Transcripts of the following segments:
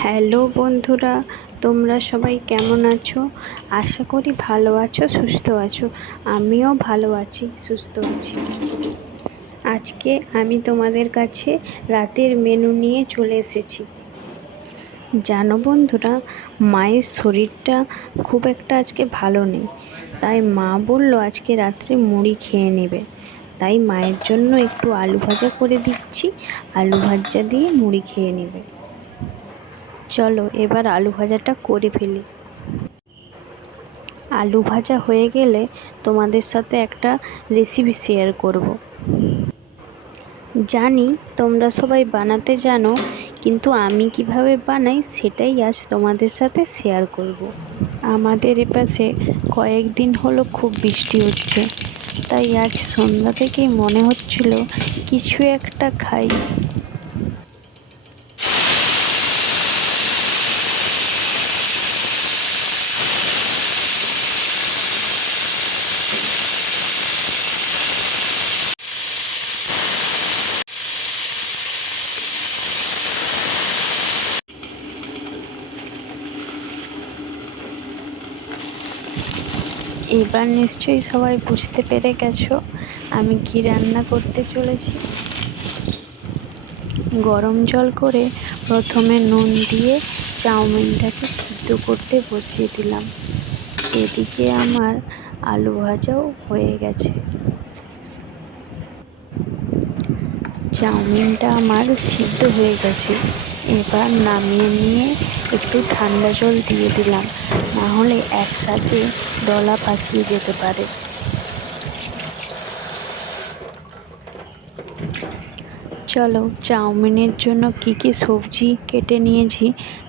Hello বন্ধুরা, তোমরা সবাই কেমন আছো? আশা করি ভালো আছো, সুস্থ আছো। আমিও ভালো আছি, সুস্থ আছি। আজকে আমি তোমাদের কাছে রাতের মেনু নিয়ে চলে এসেছি। জানো বন্ধুরা, মায়ের শরীরটা খুব একটা আজকে ভালো নেই, তাই মা বলল আজকে রাত্রে মুড়ি খেয়ে নেবে। তাই মায়ের জন্য একটু আলু ভাজা করে দিচ্ছি, আলু ভাজা দিয়ে মুড়ি খেয়ে নেবে। চলো এবার আলু ভাজাটা করে ফেলি। আলু ভাজা হয়ে গেলে তোমাদের সাথে একটা রেসিপি শেয়ার করব। জানি তোমরা সবাই বানাতে জানো, কিন্তু আমি কিভাবে বানাই সেটাই আজ তোমাদের সাথে শেয়ার করব। আমাদের এপাশে কয়েকদিন হলো খুব বৃষ্টি হচ্ছে, তাই আজ সন্ধ্যা থেকেই মনে হচ্ছিল কিছু একটা খাই। এবার নিশ্চয়ই সবাই বুঝতে পেরে গেছো আমি কি রান্না করতে চলেছি। গরম জল করে প্রথমে নুন দিয়ে চাউমিনটাকে সিদ্ধ করতে বসিয়ে দিলাম। এদিকে আমার আলু ভাজাও হয়ে গেছে। চাউমিনটা আমার সিদ্ধ হয়ে গেছে। এবার নামিয়ে নিয়ে একটু ঠান্ডা জল দিয়ে দিলাম, না হলে একসাথে দলা পাকিয়ে যেতে পারে। চলো চাউমিনের জন্য কি কি সবজি কেটে নিয়েছি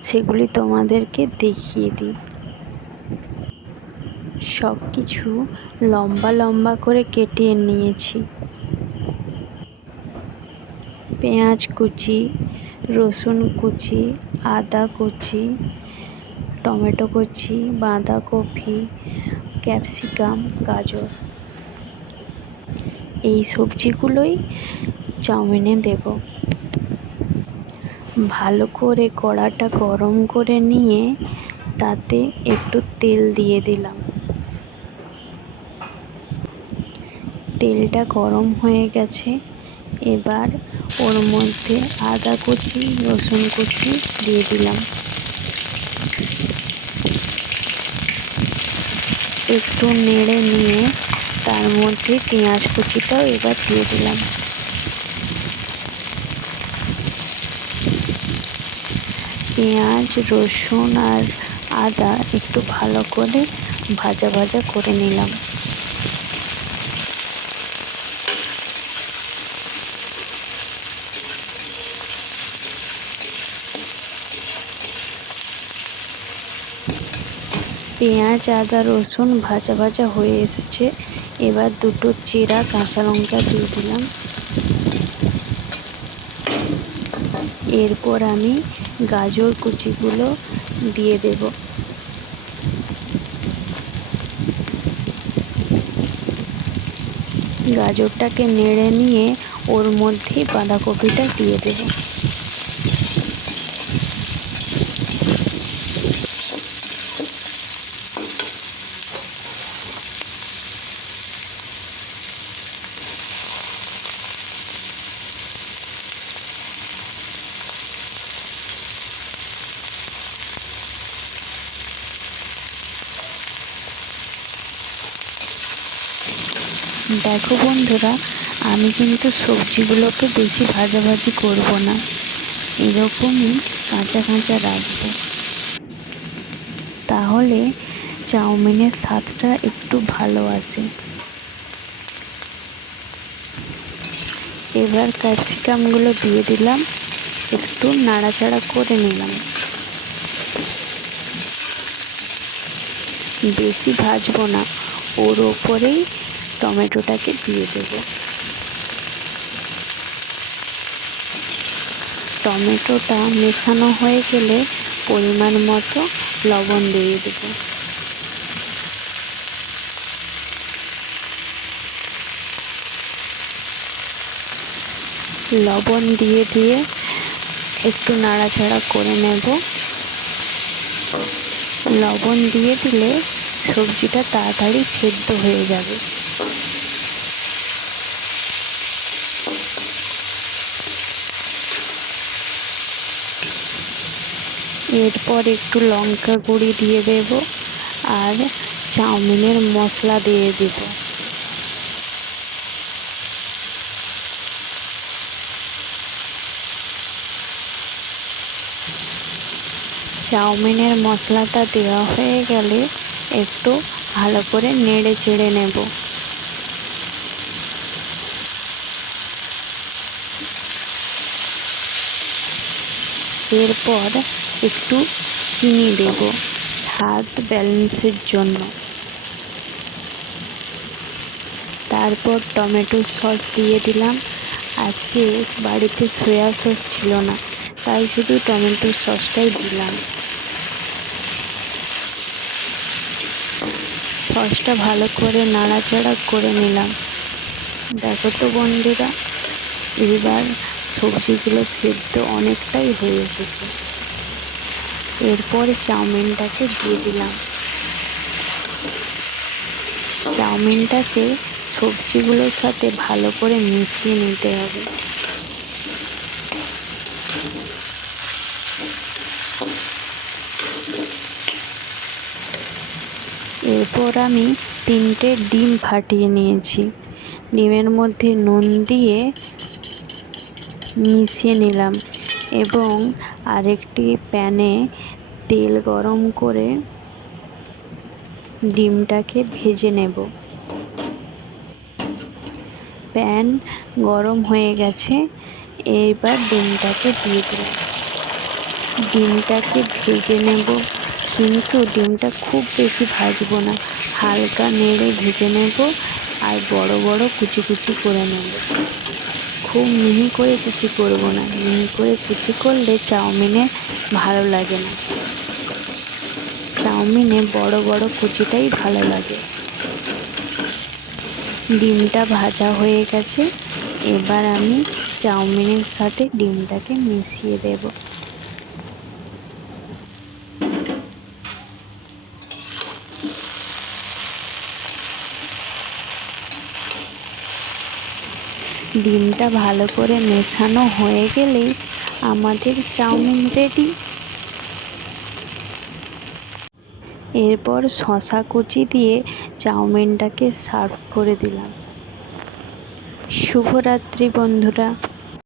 সেগুলি তোমাদেরকে দেখিয়ে দিই। সব কিছু লম্বা লম্বা করে কেটে নিয়েছি। পেঁয়াজ কুচি, রসুন কুচি, আদা কুচি, টমেটো কুচি, বাঁধাকপি, ক্যাপসিকাম, গাজর, এই সবজিগুলোই চাউমিনে দেব। ভালো করে কড়াটা গরম করে নিয়ে তাতে একটু তেল দিয়ে দিলাম। তেলটা গরম হয়ে গেছে, এবার ওর মধ্যে আদা কুচি, রসুন কুচি দিয়ে দিলাম। একটু নেড়ে নিয়ে তার মধ্যে পেঁয়াজ কুচিটাও এবার দিয়ে দিলাম। পেঁয়াজ, রসুন আর আদা একটু ভালো করে ভাজা ভাজা করে নিলাম। পেঁয়াজ, আদা, রসুন ভাজা ভাজা হয়ে এসেছে। এবার দুটো চেরা কাঁচা লঙ্কা দিয়ে দিলাম। এরপর আমি গাজর কুচিগুলো দিয়ে দেব। গাজরটাকে নেড়ে নিয়ে ওর মধ্যে বাঁধাকপিটা দিয়ে দেব। দেখো বন্ধুরা, আমি কিন্তু সবজিগুলোকে বেশি ভাজাভাজি করব না, এরকমই কাঁচা কাঁচা রাখবো, তাহলে চাউমিনের স্বাদটা একটু ভালো আসে। এবার ক্যাপসিকামগুলো দিয়ে দিলাম, একটু নাড়াচাড়া করে নিলাম। বেশি ভাজবো না, ওর ওপরেই টমেটোটাকে দিয়ে দেব। টমেটোটা মেশানো হয়ে গেলে পরিমাণ মতো লবণ দিয়ে দেব। লবণ দিয়ে একটু নাড়াচাড়া করে নেব। লবণ দিয়ে দিলে সবজিটা তাড়াতাড়ি সেদ্ধ হয়ে যাবে। এরপর একটু লঙ্কা গুঁড়ি দিয়ে দেব আর চাউমিনের মশলা দিয়ে দেব। চাউমিনের মশলাটা দেওয়া হয়ে গেলে একটু ভালো করে নেড়ে চেড়ে নেব। এরপর একটু চিনি দেব স্বাদ ব্যালেন্সের জন্য। তারপর টমেটো সস দিয়ে দিলাম। আজকে বাড়িতে সয়া সস ছিল না, তাই শুধু টমেটো সসটাই দিলাম। সসটা ভালো করে নাড়াচাড়া করে নিলাম। দেখো তো বন্ধুরা, এবার সবজিগুলো সেদ্ধ অনেকটাই হয়ে এসেছে। এরপর চাউমিনটাকে দিয়ে দিলাম। চাউমিনটাকে সবজিগুলোর সাথে ভালো করে মিশিয়ে নিতে হবে। এরপর আমি 3টে ডিম ফাটিয়ে নিয়েছি। ডিমের মধ্যে নুন দিয়ে মিশিয়ে নিলাম এবং আরেকটি প্যানে তেল গরম করে ডিমটাকে ভেজে নেব। প্যান গরম হয়ে গেছে, এবার ডিমটাকে দিয়ে দিলাম। ডিমটাকে ভেজে নেব, কিন্তু ডিমটা খুব বেশি ভাজবো না, হালকা নেড়ে ভেজে নেব আর বড় বড় কুচি কুচি করে নেব। খুব মিহি করে কুচি করব না, মিহি করে কুচি করলে চাউমিনে ভালো লাগে না। চাউমিনে বড় বড় কুচিটাই ভালো লাগে। ডিমটা ভাজা হয়ে গেছে, এবার আমি চাউমিনের সাথে ডিমটাকে মিশিয়ে দেব। ডিমটা ভালো করে মেশানো হয়ে গেলেই আমাদের চাউমিন রেডি। এরপর শসা কুচি দিয়ে চাউমিনটাকে সার্ভ করে দিলাম। শুভরাত্রি বন্ধুরা।